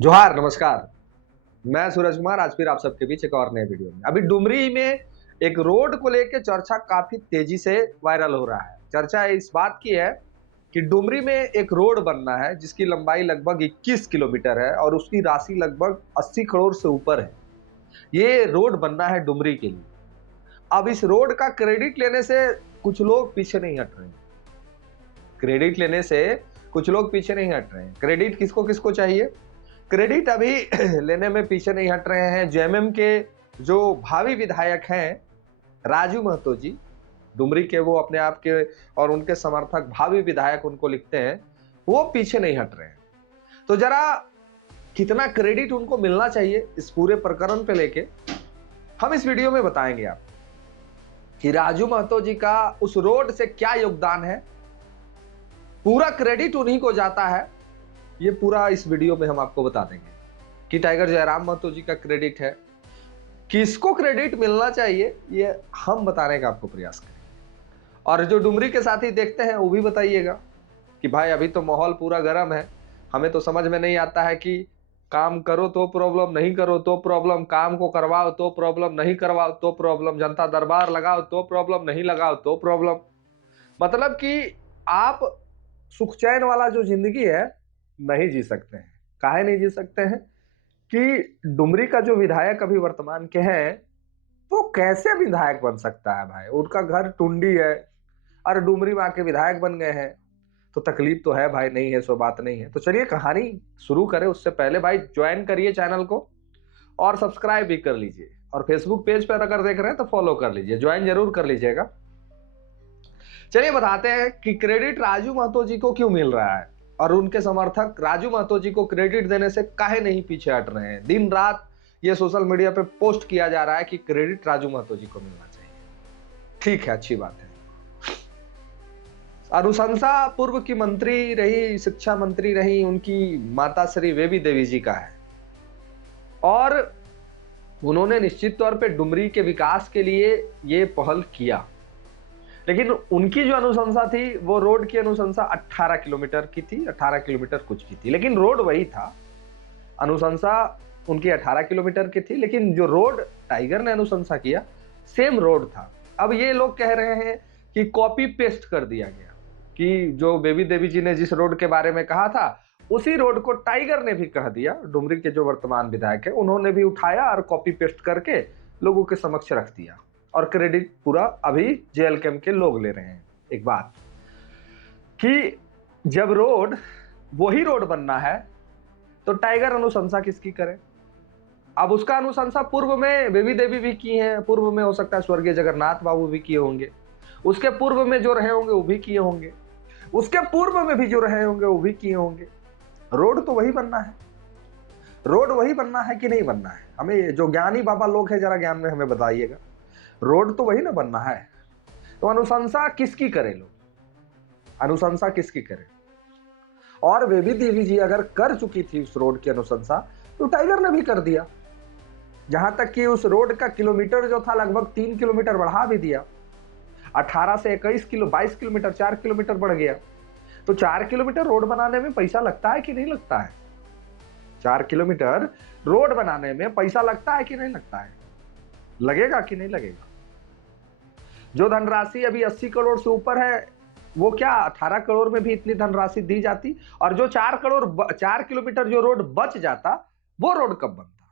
जोहार, नमस्कार। मैं सूरज कुमार आज फिर आप सबके बीच एक और नए वीडियो में। अभी डुमरी में एक रोड को लेकर चर्चा काफी तेजी से वायरल हो रहा है। चर्चा इस बात की है कि डुमरी में एक रोड बनना है जिसकी लंबाई लगभग 21 किलोमीटर है और उसकी राशि लगभग 80 करोड़ से ऊपर है। ये रोड बनना है डुमरी के लिए। अब इस रोड का क्रेडिट लेने से कुछ लोग पीछे नहीं हट रहे हैं। क्रेडिट लेने से कुछ लोग पीछे नहीं हट रहे हैं। क्रेडिट किसको किसको चाहिए? क्रेडिट अभी लेने में पीछे नहीं हट रहे हैं। जेएमएम के जो भावी विधायक हैं राजू महतो जी, डुमरी के, वो अपने आप के और उनके समर्थक भावी विधायक उनको लिखते हैं, वो पीछे नहीं हट रहे हैं। तो जरा कितना क्रेडिट उनको मिलना चाहिए इस पूरे प्रकरण पे लेके हम इस वीडियो में बताएंगे आप कि राजू महतो जी का उस रोड से क्या योगदान है। पूरा क्रेडिट उन्हीं को जाता है, ये पूरा इस वीडियो में हम आपको बता देंगे कि टाइगर जयराम महतो जी का क्रेडिट है, किसको क्रेडिट मिलना चाहिए, ये हम बताने का आपको प्रयास करेंगे। और जो डुमरी के साथी देखते हैं वो भी बताइएगा कि भाई अभी तो माहौल पूरा गर्म है, हमें तो समझ में नहीं आता है कि काम करो तो प्रॉब्लम, नहीं करो तो प्रॉब्लम, काम को करवाओ तो प्रॉब्लम, नहीं करवाओ तो प्रॉब्लम, जनता दरबार लगाओ तो प्रॉब्लम, नहीं लगाओ तो प्रॉब्लम। मतलब कि आप सुख चैन वाला जो जिंदगी है नहीं जी सकते हैं। काहे नहीं जी सकते हैं कि डुमरी का जो विधायक अभी वर्तमान के हैं वो कैसे विधायक बन सकता है भाई? उनका घर टुंडी है और डुमरी में आके विधायक बन गए हैं, तो तकलीफ तो है भाई, नहीं है सो बात नहीं है। तो चलिए कहानी शुरू करें। उससे पहले भाई ज्वाइन करिए चैनल को और सब्सक्राइब भी कर लीजिए, और फेसबुक पेज पर अगर देख रहे हैं तो फॉलो कर लीजिए, ज्वाइन जरूर कर लीजिएगा। चलिए बताते हैं कि क्रेडिट राजू महतो जी को क्यों मिल रहा है और उनके समर्थक राजू महतो जी को क्रेडिट देने से काहे नहीं पीछे हट रहे हैं। दिन रात ये सोशल मीडिया पे पोस्ट किया जा रहा है कि क्रेडिट राजू महतो जी को मिलना चाहिए। ठीक है, अच्छी बात है। अनुशंसा पूर्व की मंत्री रही, शिक्षा मंत्री रही, उनकी माता श्री बेबी देवी जी का है और उन्होंने निश्चित तौर पे डुमरी के विकास के लिए ये पहल किया। लेकिन उनकी जो अनुशंसा थी वो रोड की अनुशंसा 18 किलोमीटर की थी, 18 किलोमीटर कुछ की थी, लेकिन रोड वही था। अनुशंसा उनकी 18 किलोमीटर की थी, लेकिन जो रोड टाइगर ने अनुशंसा किया सेम रोड था। अब ये लोग कह रहे हैं कि कॉपी पेस्ट कर दिया गया, कि जो बेबी देवी जी ने जिस रोड के बारे में कहा था उसी रोड को टाइगर ने भी कह दिया। डुमरी के जो वर्तमान विधायक है उन्होंने भी उठाया और कॉपी पेस्ट करके लोगों के समक्ष रख दिया, और क्रेडिट पूरा अभी जेएल कैंप के लोग ले रहे हैं। एक बात कि जब रोड वही रोड बनना है तो टाइगर अनुशंसा किसकी करे? अब उसका अनुशंसा पूर्व में बेबी देवी भी की है, पूर्व में हो सकता है स्वर्गीय जगन्नाथ बाबू भी किए होंगे, उसके पूर्व में जो रहे होंगे वो भी किए होंगे, उसके पूर्व में भी जो रहे होंगे वो भी किए होंगे। रोड तो वही बनना है। रोड वही बनना है कि नहीं बनना है? हमें जो ज्ञानी बाबा लोग हैं जरा ज्ञान में हमें बताइएगा। रोड तो वही ना बनना है, तो अनुशंसा किसकी करे लोग? अनुशंसा किसकी करे? और बेबी देवी जी अगर कर चुकी थी उस रोड की अनुशंसा तो टाइगर ने भी कर दिया। जहां तक कि उस रोड का किलोमीटर जो था लगभग 3 किलोमीटर बढ़ा भी दिया। 18 से 22 किलोमीटर 4 किलोमीटर बढ़ गया। तो 4 किलोमीटर रोड बनाने में पैसा लगता है कि नहीं लगता है? 4 किलोमीटर रोड बनाने में पैसा लगता है कि नहीं लगता है? लगेगा कि नहीं लगेगा? जो धनराशि अभी 80 करोड़ से ऊपर है वो क्या 18 करोड़ में भी इतनी धनराशि दी जाती? और जो 4 किलोमीटर जो रोड बच जाता वो रोड कब बनता?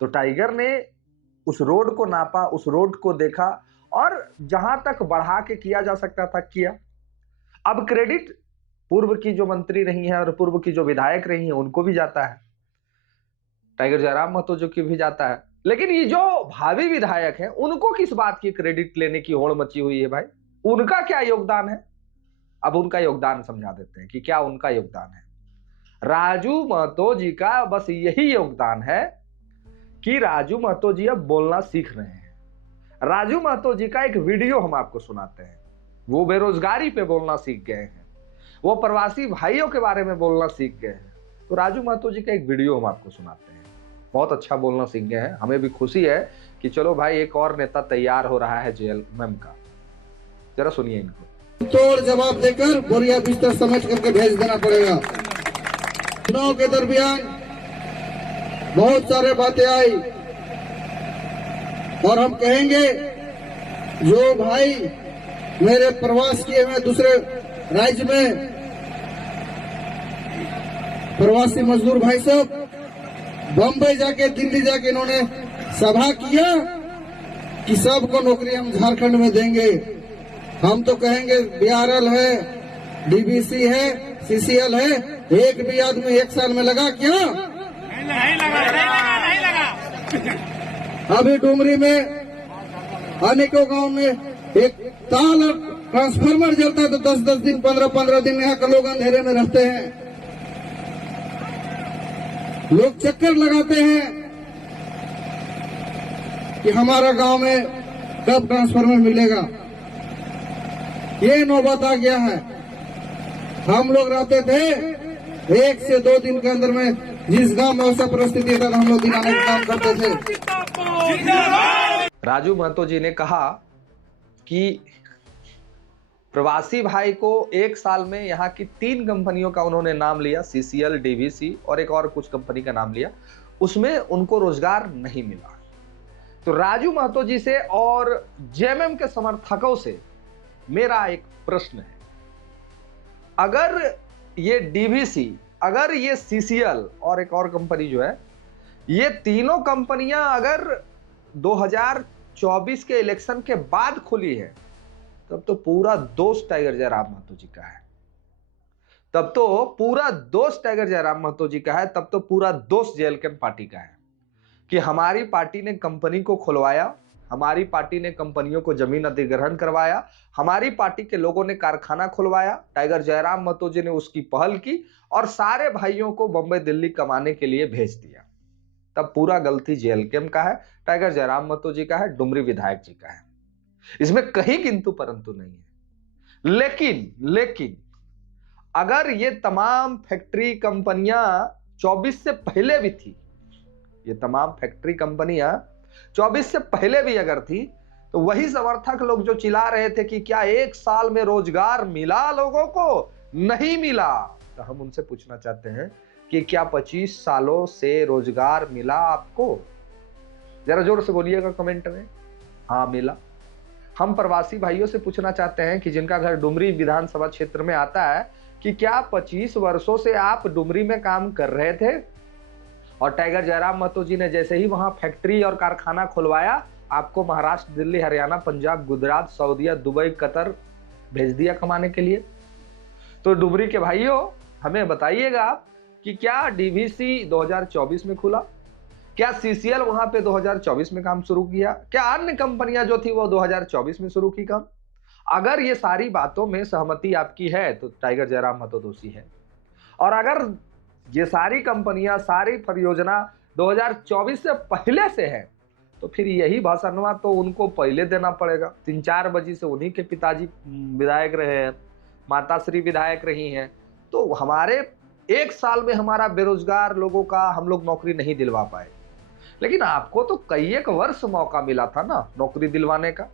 तो टाइगर ने उस रोड को नापा, उस रोड को देखा और जहां तक बढ़ा के किया जा सकता था किया। अब क्रेडिट पूर्व की जो मंत्री रही हैं और पूर्व की जो विधायक रही हैं उनको भी जाता है, टाइगर जयराम महतो जो की भी जाता है, लेकिन ये जो भावी विधायक हैं उनको किस बात की क्रेडिट लेने की होड़ मची हुई है भाई? उनका क्या योगदान है? अब उनका योगदान समझा देते हैं कि क्या उनका योगदान है। राजू महतो जी का बस यही योगदान है कि राजू महतो जी अब बोलना सीख रहे हैं। राजू महतो जी का एक वीडियो हम आपको सुनाते हैं। वो बेरोजगारी पे बोलना सीख गए हैं, वो प्रवासी भाइयों के बारे में बोलना सीख गए हैं। तो राजू महतो जी का एक वीडियो हम आपको सुनाते हैं। बहुत अच्छा बोलना सीख गए हैं, हमें भी खुशी है कि चलो भाई एक और नेता तैयार हो रहा है जेएमएम का। जरा सुनिए इनको। तोड़ जवाब देकर बोरिया बिस्तर समझ करके भेज देना पड़ेगा। चुनाव के दरमियान बहुत सारे बातें आई और हम कहेंगे जो भाई मेरे प्रवास किए हुए दूसरे राज्य में प्रवासी मजदूर भाई साहब बम्बई जाके दिल्ली जाके इन्होंने सभा किया कि सबको नौकरी हम झारखंड में देंगे। हम तो कहेंगे बीआरएल है, डीबीसी है, सीसीएल है, एक भी आदमी 1 साल में लगा क्या? नहीं लगा। अभी डुमरी में अनेकों गांव में एक ताल ट्रांसफार्मर जलता है तो 10-10 दिन 15-15 दिन यहाँ के लोग अंधेरे में रहते हैं। लोग चक्कर लगाते हैं कि हमारा गांव में कब ट्रांसफार्मर मिलेगा। ये नौबत आ गया है। हम लोग रहते थे 1 से 2 दिन के अंदर में, जिस गांव में ऐसा परिस्थिति था हम लोग दिलाने का काम करते थे। राजू महतो जी ने कहा कि प्रवासी भाई को 1 साल में यहाँ की 3 कंपनियों का उन्होंने नाम लिया, सीसीएल, डीवीसी और एक और कुछ कंपनी का नाम लिया, उसमें उनको रोजगार नहीं मिला। तो राजू महतो जी से और जेएमएम के समर्थकों से मेरा एक प्रश्न है, अगर ये डीवीसी, अगर ये सीसीएल और एक और कंपनी जो है, ये तीनों कंपनियां अगर 2024 के इलेक्शन के बाद खुली है, तब तो पूरा दोष टाइगर जयराम महतो जी का है। तब तो पूरा दोष टाइगर जयराम महतो जी का है। तब तो पूरा दोष जेएलकेम पार्टी का है कि हमारी पार्टी ने कंपनी को खुलवाया, हमारी पार्टी ने कंपनियों को जमीन अधिग्रहण करवाया, हमारी पार्टी के लोगों ने कारखाना खुलवाया, टाइगर जयराम महतो जी ने उसकी पहल की और सारे भाइयों को बंबई दिल्ली कमाने के लिए भेज दिया। तब पूरा गलती जेएलकेम का है, टाइगर जयराम महतो जी का है, डुमरी विधायक जी का है। इसमें कहीं किंतु परंतु नहीं है। लेकिन अगर ये तमाम फैक्ट्री कंपनियां 24 से पहले भी थी, ये तमाम फैक्ट्री कंपनियां 24 से पहले भी अगर थी, तो वही समर्थक लोग जो चिल्ला रहे थे कि क्या 1 साल में रोजगार मिला लोगों को, नहीं मिला, तो हम उनसे पूछना चाहते हैं कि क्या 25 सालों से रोजगार मिला आपको? जरा जोर से बोलिएगा कमेंट में, हाँ मिला। हम प्रवासी भाइयों से पूछना चाहते हैं कि जिनका घर डुमरी विधानसभा क्षेत्र में आता है, कि क्या 25 वर्षों से आप डुमरी में काम कर रहे थे और टाइगर जयराम महतो जी ने जैसे ही वहां फैक्ट्री और कारखाना खुलवाया, आपको महाराष्ट्र, दिल्ली, हरियाणा, पंजाब, गुजरात, सऊदीया, दुबई, कतर भेज दिया कमाने के लिए? तो डुमरी के भाइयों, हमें बताइएगा कि क्या डीवीसी 2024 में खुला, क्या सीसीएल वहां पे 2024 में काम शुरू किया, क्या अन्य कंपनियां जो थी वो 2024 में शुरू की काम? अगर ये सारी बातों में सहमति आपकी है तो टाइगर जयराम महतो दोषी है, और अगर ये सारी कंपनियां, सारी परियोजना 2024 से पहले से है, तो फिर यही भाषणवा तो उनको पहले देना पड़ेगा। 3-4 बजे से उन्हीं के पिताजी विधायक रहे हैं, माताश्री विधायक रही हैं, तो हमारे 1 साल में हमारा बेरोजगार लोगों का हम लोग नौकरी नहीं दिलवा पाए। लेकिन आपको तो कई एक वर्ष मौका मिला था ना नौकरी दिलवाने का,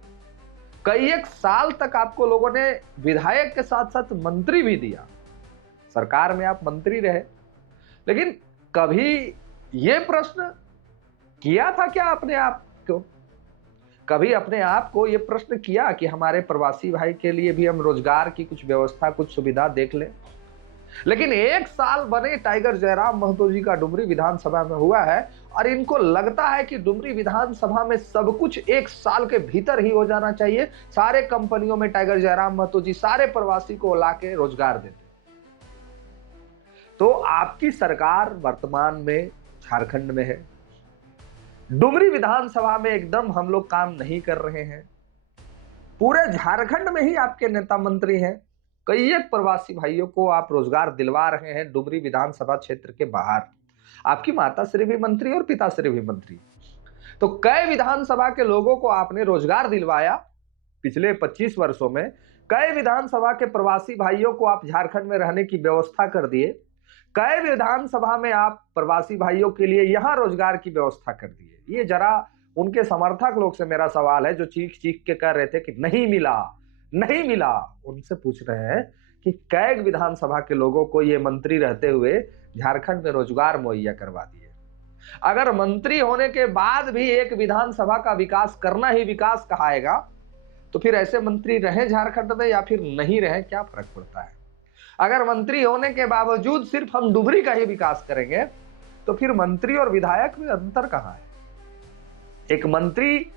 कई एक साल तक आपको लोगों ने विधायक के साथ साथ मंत्री भी दिया, सरकार में आप मंत्री रहे। लेकिन कभी ये प्रश्न किया था क्या अपने आप को? कभी अपने आप को ये प्रश्न किया कि हमारे प्रवासी भाई के लिए भी हम रोजगार की कुछ व्यवस्था, कुछ सुविधा देख लें? लेकिन 1 साल बने टाइगर जयराम महतो जी का डुमरी विधानसभा में हुआ है, और इनको लगता है कि डुमरी विधानसभा में सब कुछ 1 साल के भीतर ही हो जाना चाहिए। सारे कंपनियों में टाइगर जयराम महतो जी सारे प्रवासी को लाके रोजगार देते। तो आपकी सरकार वर्तमान में झारखंड में है, डुमरी विधानसभा में एकदम हम लोग काम नहीं कर रहे हैं, पूरे झारखंड में ही आपके नेता मंत्री हैं, कई एक प्रवासी भाइयों को आप रोजगार दिलवा रहे हैं डुमरी विधानसभा क्षेत्र के बाहर। आपकी माताश्री भी मंत्री और पिताश्री भी मंत्री, तो कई विधानसभा के लोगों को आपने रोजगार दिलवाया पिछले 25 वर्षों में। कई विधानसभा के प्रवासी भाइयों को आप झारखंड में रहने की व्यवस्था कर दिए, कई विधानसभा में आप प्रवासी भाइयों के लिए यहां रोजगार की व्यवस्था कर दिए। ये जरा उनके समर्थक लोग से मेरा सवाल है जो चीख चीख के कह रहे थे कि नहीं मिला नहीं मिला, उनसे पूछ रहे हैं कि कई विधानसभा के लोगों को ये मंत्री रहते हुए झारखंड में रोजगार मुहैया करवा दिए। अगर मंत्री होने के बाद भी एक विधानसभा का विकास करना ही विकास कहाएगा, तो फिर ऐसे मंत्री रहे झारखंड में या फिर नहीं रहे, क्या फर्क पड़ता है। अगर मंत्री होने के बावजूद सिर्फ हम डुमरी का ही विकास करेंगे, तो फिर मंत्री और विधायक में अंतर कहां है। एक मंत्री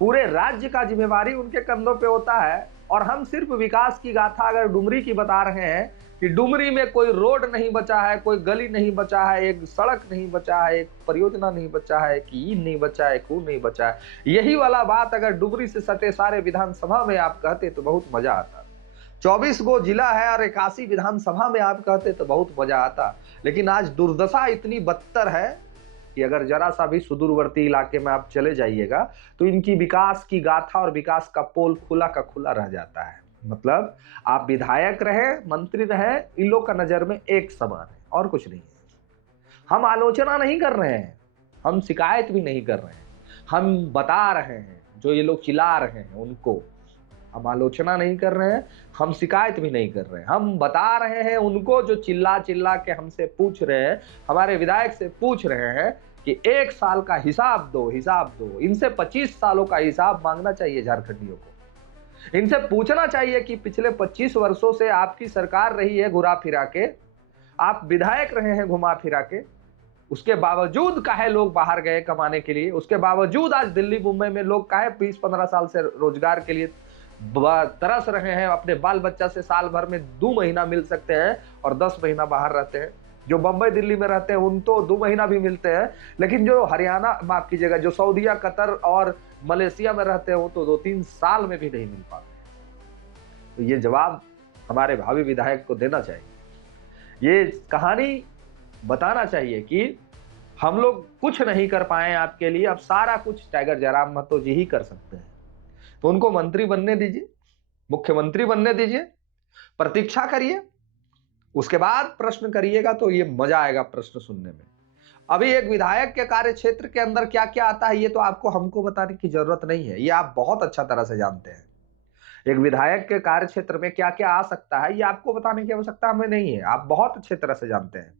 पूरे राज्य का जिम्मेवारी उनके कंधों पे होता है, और हम सिर्फ विकास की गाथा अगर डुमरी की बता रहे हैं कि डुमरी में कोई रोड नहीं बचा है, कोई गली नहीं बचा है, एक सड़क नहीं बचा है, एक परियोजना नहीं बचा है, कि ईंट नहीं बचा है, खून नहीं बचा है, यही वाला बात अगर डुमरी से सटे सारे विधानसभा में आप कहते तो बहुत मजा आता। 24 गो जिला है और 81 विधानसभा में आप कहते तो बहुत मजा आता। लेकिन आज दुर्दशा इतनी बदतर है कि अगर जरा सा भी सुदूरवर्ती इलाके में आप चले जाइएगा तो इनकी विकास की गाथा और विकास का पोल खुला का खुला रह जाता है। मतलब आप विधायक रहे, मंत्री रहे, इन लोग का नजर में एक समान है और कुछ नहीं है। हम आलोचना नहीं कर रहे हैं, हम शिकायत भी नहीं कर रहे हैं, हम बता रहे हैं जो ये लोग चिल्ला रहे हैं उनको। हम आलोचना नहीं कर रहे हैं, हम शिकायत भी नहीं कर रहे हैं, हम बता रहे हैं उनको जो चिल्ला चिल्ला के हमसे पूछ रहे हैं, हमारे विधायक से पूछ रहे हैं कि 1 साल का हिसाब दो, हिसाब दो। इनसे 25 सालों का हिसाब मांगना चाहिए झारखंडियों को। इनसे पूछना चाहिए कि पिछले 25 वर्षों से आपकी सरकार रही है घुरा फिरा के, आप विधायक रहे हैं घुमा फिरा के, उसके बावजूद काहे लोग बाहर गए कमाने के लिए, उसके बावजूद आज दिल्ली मुंबई में लोग काहे 20-15 साल से रोजगार के लिए तरस रहे हैं। अपने बाल बच्चा से साल भर में 2 महीना मिल सकते हैं और 10 महीना बाहर रहते हैं। जो बंबई दिल्ली में रहते हैं उन तो 2 महीना भी मिलते हैं, लेकिन जो हरियाणा, माफ कीजिएगा, जो सऊदीया, कतर और मलेशिया में रहते हैं वो तो 2-3 साल में भी नहीं मिल पाते। तो ये जवाब हमारे भावी विधायक को देना चाहिए। ये कहानी बताना चाहिए कि हम लोग कुछ नहीं कर पाए आपके लिए, अब सारा कुछ टाइगर जयराम महतो जी ही कर सकते हैं। तो उनको मंत्री बनने दीजिए, मुख्यमंत्री बनने दीजिए, प्रतीक्षा करिए, उसके बाद प्रश्न करिएगा तो ये मजा आएगा प्रश्न सुनने में। अभी एक विधायक के कार्य क्षेत्र के अंदर क्या क्या आता है ये तो आपको हमको बताने की जरूरत नहीं है, ये आप बहुत अच्छा तरह से जानते हैं। एक विधायक के कार्य क्षेत्र में क्या क्या आ सकता है ये आपको बताने की आवश्यकता हमें नहीं है, आप बहुत अच्छे तरह से जानते हैं।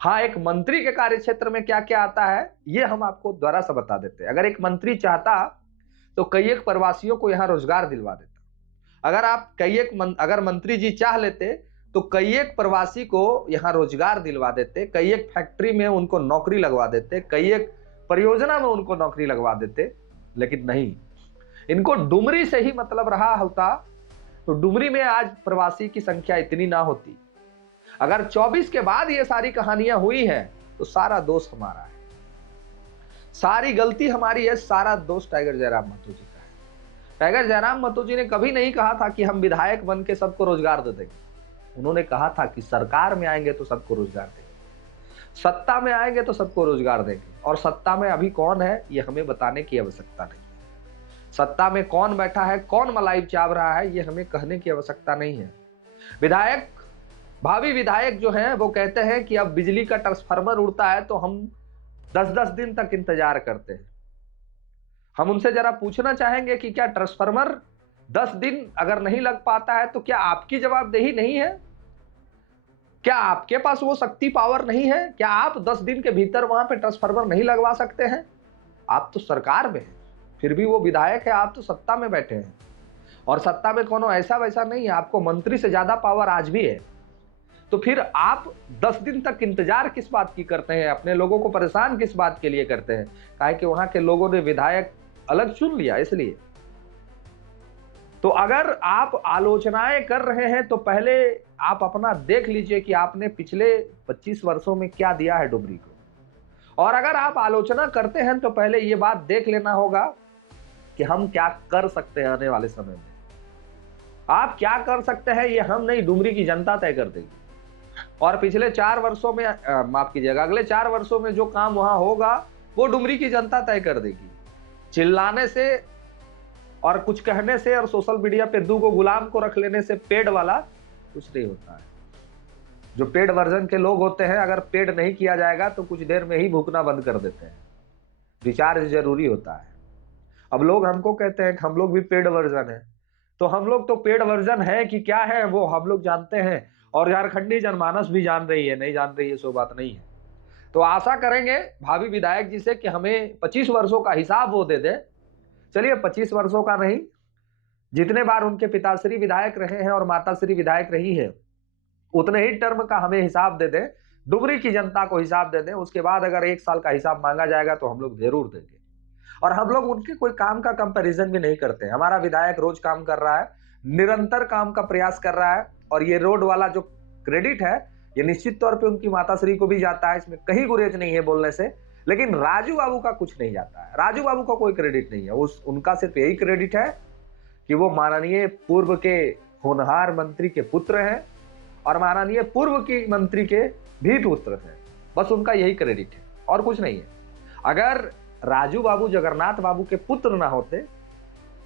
हाँ, एक मंत्री के कार्य क्षेत्र में क्या क्या आता है ये हम आपको दोबारा से बता देते हैं। अगर एक मंत्री चाहता तो कई एक प्रवासियों को यहाँ रोजगार दिलवा देता। अगर मंत्री जी चाह लेते तो कई एक प्रवासी को यहाँ रोजगार दिलवा देते, कई एक फैक्ट्री में उनको नौकरी लगवा देते, कई एक परियोजना में उनको नौकरी लगवा देते। लेकिन नहीं, इनको डुमरी से ही मतलब रहा होता तो डुमरी में आज प्रवासी की संख्या इतनी ना होती। अगर 24 के बाद ये सारी कहानियां हुई हैं तो सारा दोष हमारा है, सारी गलती हमारी है, सारा दोष टाइगर जयराम महतो जी का है। टाइगर जयराम महतो जी ने कभी नहीं कहा था कि हम विधायक बन के सबको रोजगार दे देंगे। उन्होंने कहा था कि सरकार में आएंगे तो सबको रोजगार देंगे, सत्ता में आएंगे तो सबको रोजगार देंगे। और सत्ता में अभी कौन है ये हमें बताने की आवश्यकता नहीं है। सत्ता में कौन बैठा है, कौन मलाई चाव रहा है ये हमें कहने की आवश्यकता नहीं है। विधायक, भावी विधायक जो हैं वो कहते हैं कि अब बिजली का ट्रांसफार्मर उड़ता है तो हम 10-10 दिन तक इंतजार करते हैं। हम उनसे जरा पूछना चाहेंगे कि क्या ट्रांसफार्मर 10 दिन अगर नहीं लग पाता है तो क्या आपकी जवाबदेही नहीं है? क्या आपके पास वो शक्ति पावर नहीं है? क्या आप 10 दिन के भीतर वहां पे ट्रांसफार्मर नहीं लगवा सकते हैं? आप तो सरकार में हैं, फिर भी वो विधायक है, आप तो सत्ता में बैठे हैं। और सत्ता में कोनो ऐसा वैसा नहीं है, आपको मंत्री से ज्यादा पावर आज भी है। तो फिर आप 10 दिन तक इंतजार किस बात की करते हैं? अपने लोगों को परेशान किस बात के लिए करते हैं? काहे कि वहां के लोगों ने विधायक अलग चुन लिया इसलिए। तो अगर आप आलोचनाएं कर रहे हैं तो पहले आप अपना देख लीजिए कि आपने पिछले 25 वर्षों में क्या दिया है डुमरी को। और अगर आप आलोचना करते हैं तो पहले ये बात देख लेना होगा कि हम क्या कर सकते हैं आने वाले समय में। आप क्या कर सकते हैं ये हम नहीं, डुमरी की जनता तय कर देगी। और पिछले 4 वर्षों में, माफ कीजिएगा, अगले 4 वर्षों में जो काम वहां होगा वो डुमरी की जनता तय कर देगी। चिल्लाने से और कुछ कहने से और सोशल मीडिया पे 2 गुलाम को रख लेने से पेड वाला कुछ नहीं होता है। जो पेड वर्जन के लोग होते हैं, अगर पेड नहीं किया जाएगा तो कुछ देर में ही भूखना बंद कर देते हैं। रिचार्ज जरूरी होता है। अब लोग हमको कहते हैं कि हम लोग भी पेड वर्जन है, तो हम लोग तो पेड वर्जन है कि क्या है वो हम लोग जानते हैं, और झारखंडी जनमानस भी जान रही है, नहीं जान रही है सो बात नहीं है। तो आशा करेंगे भावी विधायक जी से कि हमें 25 वर्षों का हिसाब वो दे दे। चलिए 25 वर्षों का नहीं, जितने बार उनके पिताश्री विधायक रहे हैं और माताश्री विधायक रही है उतने ही टर्म का हमें हिसाब दे दें, डुमरी की जनता को हिसाब दे दें। उसके बाद अगर 1 साल का हिसाब मांगा जाएगा तो हम लोग जरूर देंगे। और हम लोग उनके कोई काम का कंपैरिजन भी नहीं करते। हमारा विधायक रोज काम कर रहा है, निरंतर काम का प्रयास कर रहा है, और ये रोड वाला जो क्रेडिट है ये निश्चित तौर पे उनकी माताश्री को भी जाता है, इसमें कहीं गुरेज नहीं है बोलने से। लेकिन राजू बाबू का कुछ नहीं जाता है, राजू बाबू का कोई क्रेडिट नहीं है। उनका सिर्फ यही क्रेडिट है कि वो माननीय पूर्व के होनहार मंत्री के पुत्र हैं और माननीय पूर्व की मंत्री के भी पुत्र हैं। बस उनका यही क्रेडिट है और कुछ नहीं है। अगर राजू बाबू जगन्नाथ बाबू के पुत्र ना होते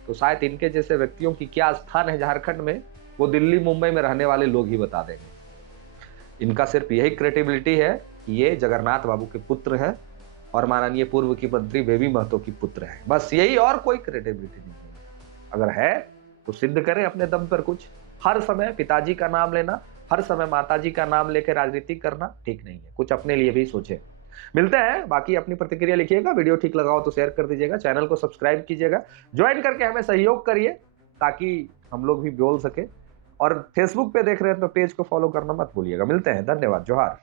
तो शायद इनके जैसे व्यक्तियों की क्या स्थान है झारखंड में, वो दिल्ली मुंबई में रहने वाले लोग ही बता देंगे। इनका सिर्फ यही क्रेडिबिलिटी है कि ये जगन्नाथ बाबू के पुत्र हैं और माननीय पूर्व की मंत्री बेबी महतो की पुत्र हैं। बस यही, और कोई क्रेडिबिलिटी नहीं है। अगर है तो सिद्ध करें अपने दम पर कुछ। हर समय पिताजी का नाम लेना, हर समय माताजी का नाम लेकर राजनीति करना ठीक नहीं है। कुछ अपने लिए भी सोचें। मिलते हैं, बाकी अपनी प्रतिक्रिया लिखिएगा। वीडियो ठीक लगा हो तो शेयर कर दीजिएगा, चैनल को सब्सक्राइब कीजिएगा, ज्वाइन करके हमें सहयोग करिए ताकि हम लोग भी बोल सके। और फेसबुक पे देख रहे हैं तो पेज को फॉलो करना मत भूलिएगा। मिलते हैं, धन्यवाद, जोहार।